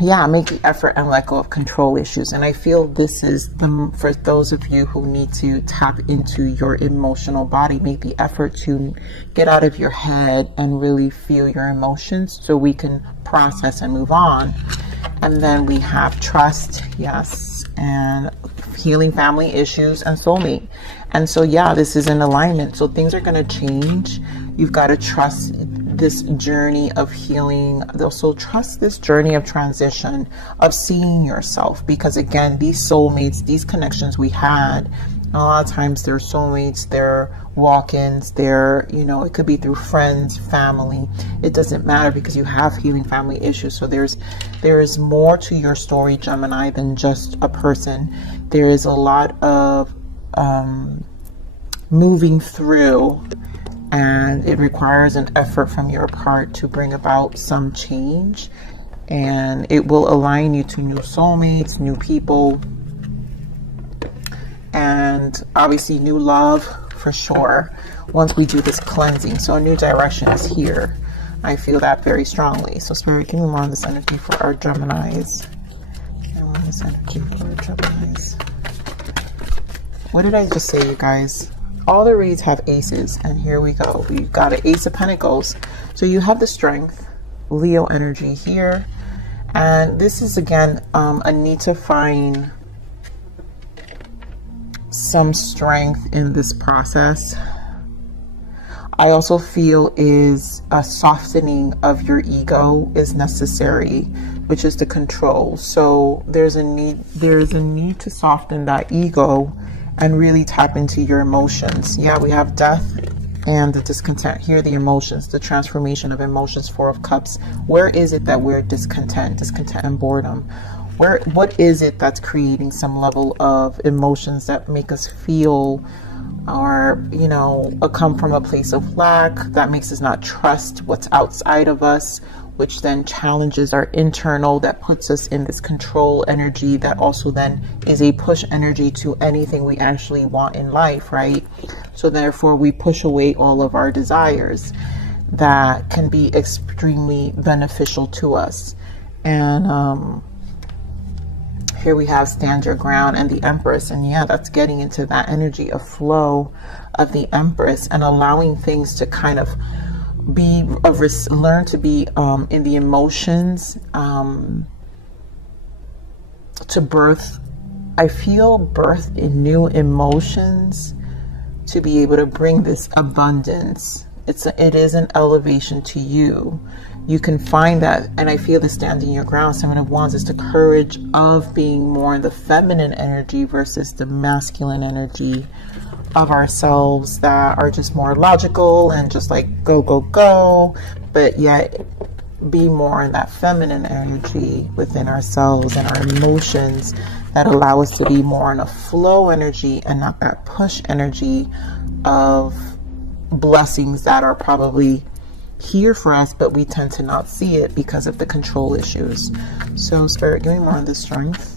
yeah, make the effort and let go of control issues. And I feel this is for those of you who need to tap into your emotional body, make the effort to get out of your head and really feel your emotions so we can process and move on. And then we have trust, yes, and healing family issues and soulmate. And so, yeah, this is in alignment. So things are going to change. You've got to trust this journey of healing. Also trust this journey of transition, of seeing yourself. Because again, these soulmates, these connections we had, a lot of times they're soulmates, they're walk-ins, they're, you know, it could be through friends, family. It doesn't matter because you have healing family issues. So there is more to your story, Gemini, than just a person. There is a lot of moving through, and it requires an effort from your part to bring about some change, and it will align you to new soulmates, new people, and obviously new love for sure once we do this cleansing. So a new direction is here. I feel that very strongly. So Spirit, give me more on this energy for our Geminis. Give me more on this energy for our Geminis. What did I just say, you guys? All the reads have aces, and here we go. We've got an Ace of Pentacles. So you have the strength, Leo energy here. And this is, again, a need to find some strength in this process. I also feel is a softening of your ego is necessary, which is the control. So there's a need to soften that ego and really tap into your emotions. Yeah, we have death and the discontent. Here, the emotions, the transformation of emotions, Four of Cups. Where is it that we're discontent and boredom? What is it that's creating some level of emotions that make us feel, or, you know, come from a place of lack that makes us not trust what's outside of us, which then challenges our internal, that puts us in this control energy that also then is a push energy to anything we actually want in life, right? So therefore we push away all of our desires that can be extremely beneficial to us. And here we have Stand Your Ground and the Empress. And yeah, that's getting into that energy of flow of the Empress and allowing things to kind of learn to be in the emotions, to birth. I feel birth in new emotions to be able to bring this abundance. It is an elevation to you. You can find that, and I feel the Standing Your Ground, Seven of Wands, is the courage of being more in the feminine energy versus the masculine energy of ourselves that are just more logical and just like go, go, go, but yet be more in that feminine energy within ourselves and our emotions that allow us to be more in a flow energy and not that push energy of blessings that are probably here for us, but we tend to not see it because of the control issues. So Spirit, give me more of the strength.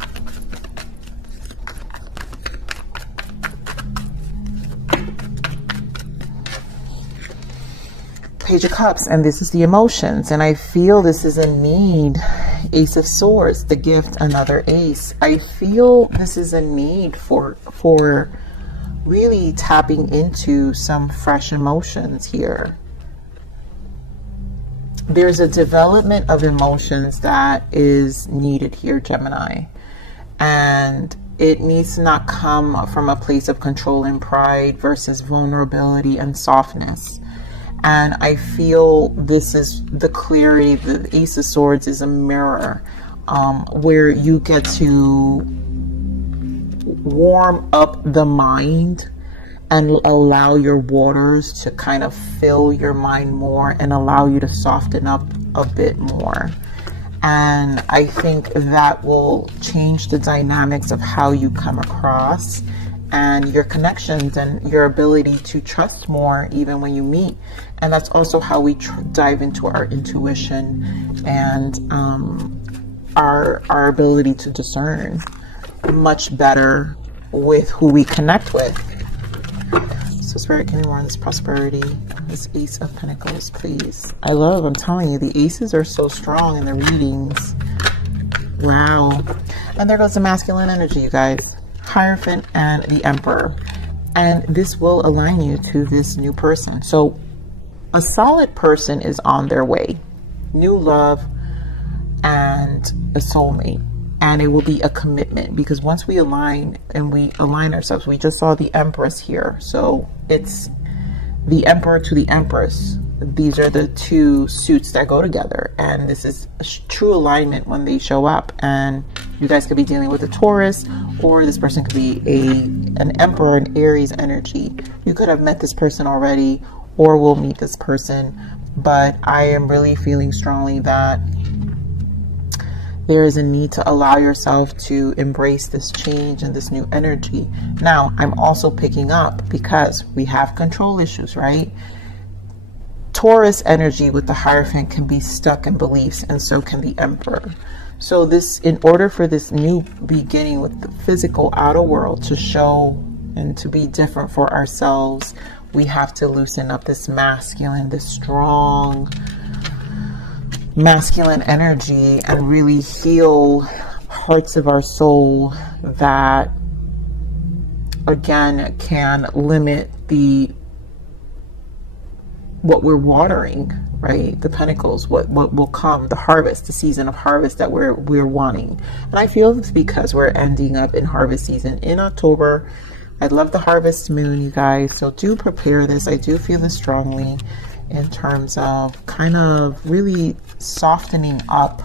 Page of Cups, and this is the emotions, and I feel this is a need. Ace of Swords, the gift, another ace. I feel this is a need for really tapping into some fresh emotions here. There's a development of emotions that is needed here, Gemini, and it needs to not come from a place of control and pride versus vulnerability and softness. And I feel this is the clarity. The Ace of Swords is a mirror where you get to warm up the mind and allow your waters to kind of fill your mind more and allow you to soften up a bit more. And I think that will change the dynamics of how you come across and your connections and your ability to trust more even when you meet. And that's also how we dive into our intuition and our ability to discern much better with who we connect with. So Spirit, give me more on this prosperity, this Ace of Pentacles, please. I'm telling you, the aces are so strong in the readings. Wow. And there goes the masculine energy, you guys. Hierophant and the Emperor. And this will align you to this new person. So a solid person is on their way. New love and a soulmate. And it will be a commitment, because once we align and we align ourselves, we just saw the Empress here. So it's the Emperor to the Empress. These are the two suits that go together. And this is a true alignment when they show up. And you guys could be dealing with a Taurus, or this person could be an Emperor, an Aries energy. You could have met this person already, or will meet this person. But I am really feeling strongly that there is a need to allow yourself to embrace this change and this new energy. Now, I'm also picking up, because we have control issues, right? Taurus energy with the Hierophant can be stuck in beliefs, and so can the Emperor. So this, in order for this new beginning with the physical outer world to show and to be different for ourselves, we have to loosen up this masculine, this strong masculine energy, and really heal parts of our soul that, again, can limit what we're watering, right? The pentacles, what will come, the harvest, the season of harvest that we're wanting. And I feel it's because we're ending up in harvest season in October. I love the harvest moon, you guys. So do prepare this. I do feel this strongly in terms of kind of really softening up.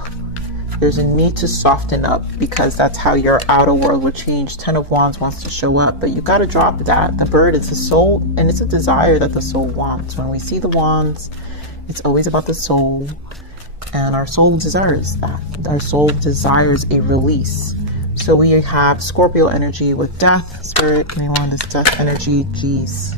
There's a need to soften up, because that's how your outer world will change. 10 of Wands wants to show up, but you got to drop that. The bird is the soul, and it's a desire that the soul wants. When we see the wands, it's always about the soul, and our soul desires that. Our soul desires a release. So we have Scorpio energy with death. Spirit, give me more of this death energy, please.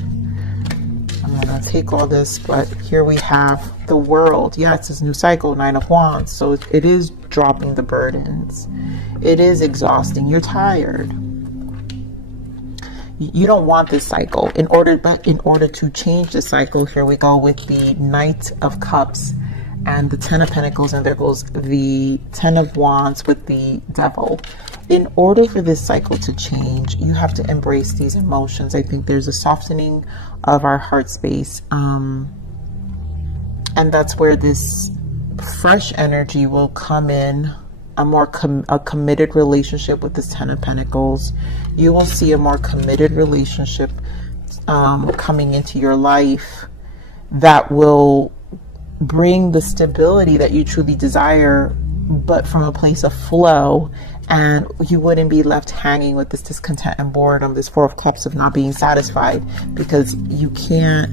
I'm going to take all this, but here we have the World. Yeah, it's this new cycle, 9 of Wands. So it is dropping the burdens. It is exhausting. You're tired. You don't want this cycle. But in order to change the cycle, here we go with the Knight of Cups and the 10 of Pentacles, and there goes the 10 of Wands with the Devil. In order for this cycle to change, you have to embrace these emotions. I think there's a softening of our heart space. And that's where this fresh energy will come in, a committed relationship with this 10 of Pentacles. You will see a more committed relationship coming into your life that will bring the stability that you truly desire, but from a place of flow. And you wouldn't be left hanging with this discontent and boredom, this 4 of Cups of not being satisfied, because you can't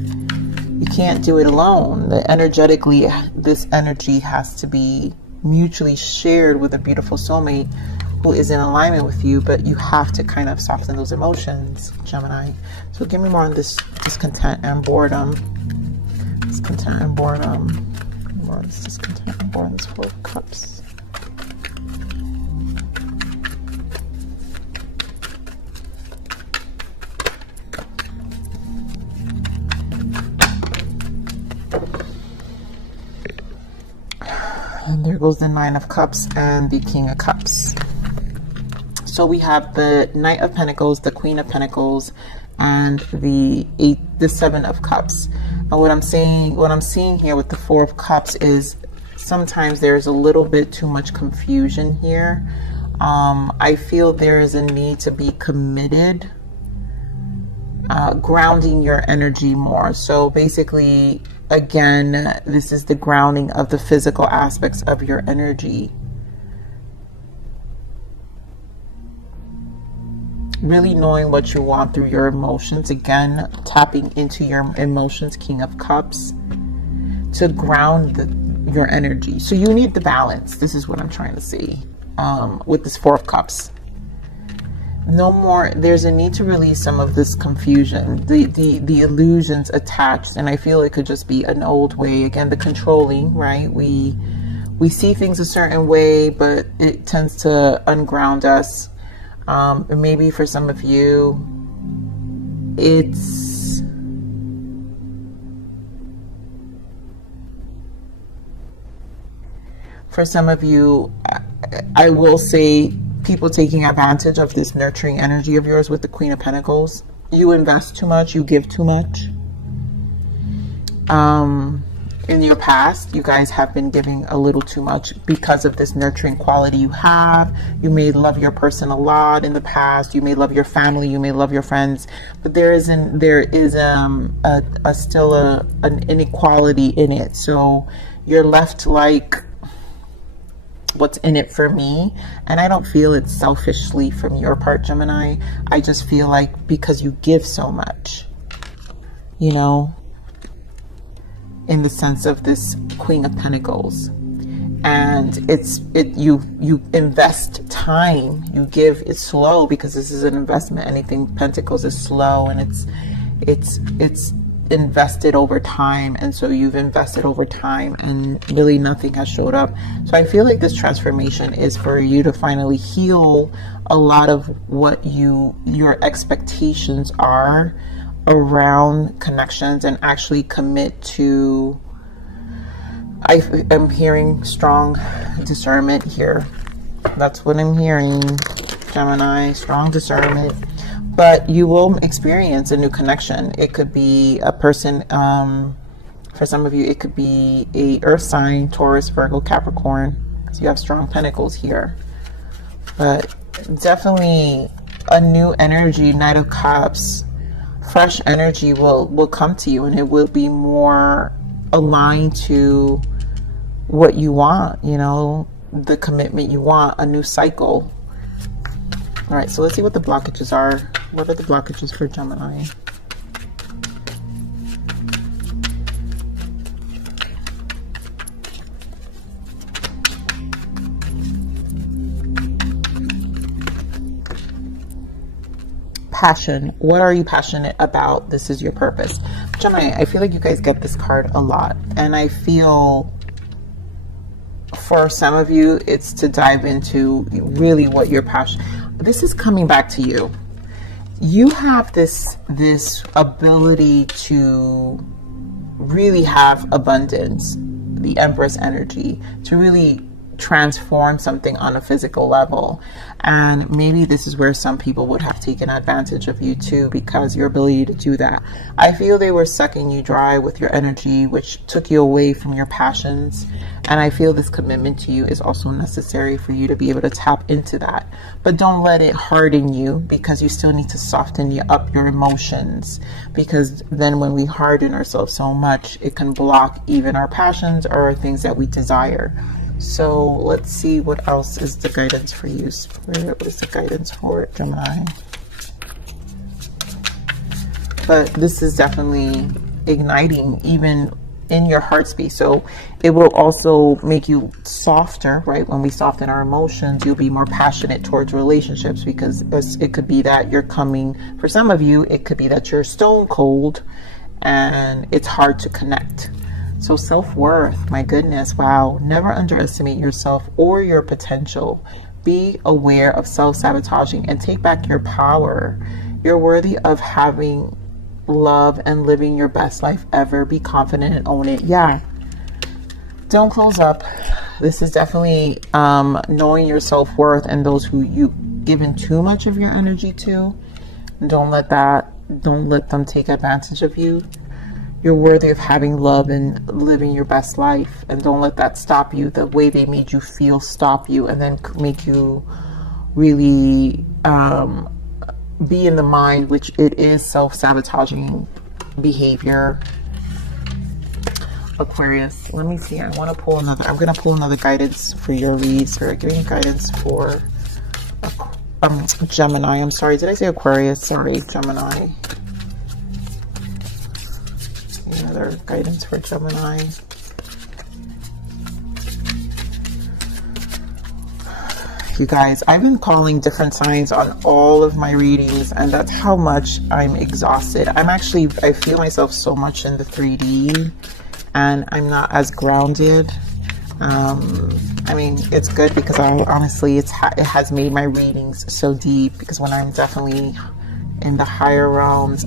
do it alone. Energetically, this energy has to be mutually shared with a beautiful soulmate who is in alignment with you, but you have to kind of soften those emotions, Gemini. So give me more on this discontent and boredom. Discontent and boredom. More on this discontent and boredom, this 4 of Cups. And there goes the 9 of Cups and the King of Cups. So we have the Knight of Pentacles, the Queen of Pentacles, and the 7 of Cups. And what I'm seeing here with the 4 of Cups is sometimes there's a little bit too much confusion here. I feel there is a need to be committed, grounding your energy more. So basically, again, this is the grounding of the physical aspects of your energy. Really knowing what you want through your emotions. Again, tapping into your emotions, King of Cups, to ground your energy. So you need the balance. This is what I'm trying to see with this 4 of Cups. No more, there's a need to release some of this confusion, the illusions attached, and I feel it could just be an old way. Again, the controlling, right? We see things a certain way, but it tends to unground us. Maybe for some of you, it's I will say people taking advantage of this nurturing energy of yours with the Queen of Pentacles. You invest too much, you give too much. In your past, you guys have been giving a little too much because of this nurturing quality you have. You may love your person a lot in the past. You may love your family. You may love your friends, but there is still an inequality in it. So you're left like, what's in it for me? And I don't feel it selfishly from your part, Gemini. I just feel like because you give so much, you know, in the sense of this Queen of Pentacles, and you invest time, you give. It's slow because this is an investment. Anything Pentacles is slow, and it's invested over time, and so you've invested over time and really nothing has showed up. So I feel like this transformation is for you to finally heal a lot of what your expectations are around connections, and actually commit to, I am hearing strong discernment here. That's what I'm hearing, Gemini, strong discernment. But you will experience a new connection. It could be a person, for some of you, it could be a earth sign, Taurus, Virgo, Capricorn, because you have strong pentacles here. But definitely a new energy, Knight of Cups, fresh energy will come to you, and it will be more aligned to what you want, you know, the commitment you want, a new cycle. All right, so let's see what the blockages are. What are the blockages for Gemini? Passion. What are you passionate about? This is your purpose. Gemini, I feel like you guys get this card a lot, and I feel for some of you it's to dive into really what your passion. This is coming back to you. You have this ability to really have abundance, the Empress energy, to really transform something on a physical level. And maybe this is where some people would have taken advantage of you too, because your ability to do that. I feel they were sucking you dry with your energy, which took you away from your passions. And I feel this commitment to you is also necessary for you to be able to tap into that. But don't let it harden you, because you still need to soften up your emotions, because then when we harden ourselves so much, it can block even our passions or things that we desire. So let's see what else is the guidance for you, Spirit. What is the guidance for Gemini? But this is definitely igniting even in your heart space. So it will also make you softer, right? When we soften our emotions, you'll be more passionate towards relationships, because it could be that you're coming, for some of you, it could be that you're stone cold and it's hard to connect. So self-worth, my goodness, wow. Never underestimate yourself or your potential. Be aware of self-sabotaging and take back your power. You're worthy of having love and living your best life ever. Be confident and own it. Yeah. Don't close up. This is definitely knowing your self-worth, and those who you've given too much of your energy to. Don't let them take advantage of you. You're worthy of having love and living your best life, and don't let that stop you. The way they made you feel stop you, and then make you really be in the mind, which it is self-sabotaging behavior. Aquarius, let me see. I want to pull another. I'm going to pull another guidance for your read. Spirit, give me guidance for Gemini. I'm sorry. Did I say Aquarius? Sorry, Gemini. Another guidance for Gemini. You guys, I've been calling different signs on all of my readings, and that's how much I'm exhausted. I feel myself so much in the 3D, and I'm not as grounded. I mean, it's good because honestly, it has made my readings so deep, because when I'm definitely in the higher realms,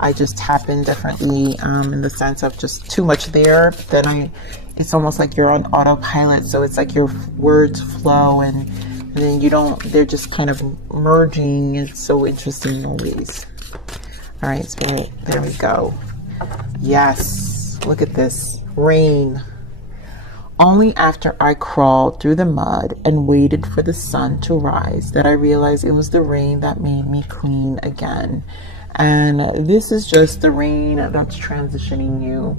I just tap in differently, in the sense of just too much there. Then it's almost like you're on autopilot. So it's like your words flow and then they're just kind of merging. It's so interesting always. All right, Spirit, there we go. Yes, look at this. Rain. Only after I crawled through the mud and waited for the sun to rise that I realized it was the rain that made me clean again. And this is just the rain that's transitioning you,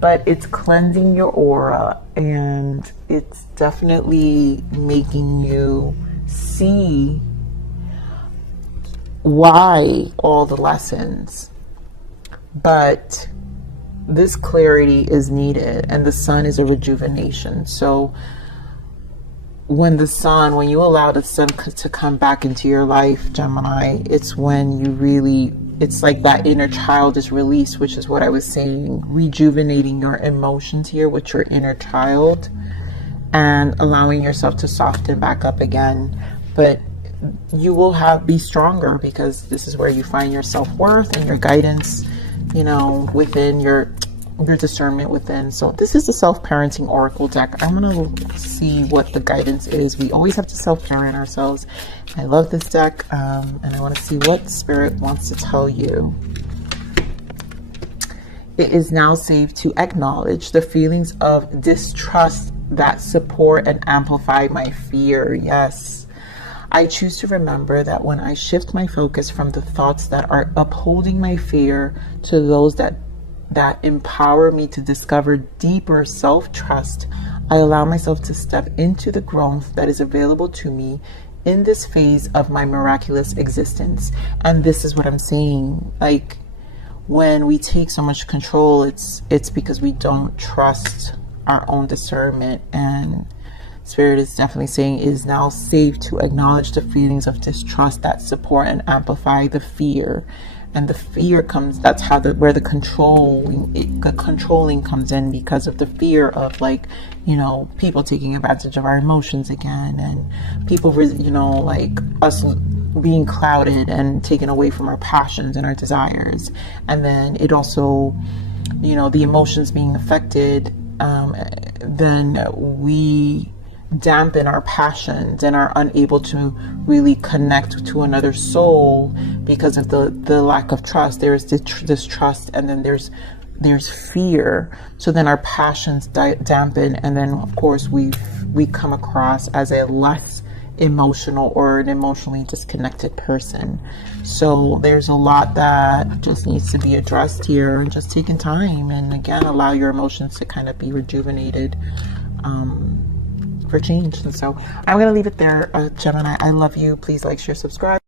but it's cleansing your aura, and it's definitely making you see why all the lessons. But this clarity is needed, and the sun is a rejuvenation. So when you allow the sun to come back into your life, Gemini, it's when it's like that inner child is released, which is what I was saying, rejuvenating your emotions here with your inner child and allowing yourself to soften back up again. But you will be stronger, because this is where you find your self-worth and your guidance, within your discernment within. So this is the self-parenting oracle deck. I'm going to see what the guidance is. We always have to self-parent ourselves. I love this deck, and I want to see what Spirit wants to tell you. It is now safe to acknowledge the feelings of distrust that support and amplify my fear. Yes. I choose to remember that when I shift my focus from the thoughts that are upholding my fear to those that empower me to discover deeper self-trust, I allow myself to step into the growth that is available to me in this phase of my miraculous existence. And this is what I'm saying. Like, when we take so much control, it's because we don't trust our own discernment. And Spirit is definitely saying it is now safe to acknowledge the feelings of distrust that support and amplify the fear. And the fear comes, that's where the controlling comes in, because of the fear of, like, people taking advantage of our emotions again, and people, like us being clouded and taken away from our passions and our desires. And then it also, the emotions being affected, then we dampen our passions and are unable to really connect to another soul because of the lack of trust. There is distrust, and then there's fear. So then our passions dampen, and then of course we come across as a less emotional or an emotionally disconnected person. So there's a lot that just needs to be addressed here, and just taking time, and again, allow your emotions to kind of be rejuvenated for change. And so I'm going to leave it there, Gemini. I love you. Please like, share, subscribe.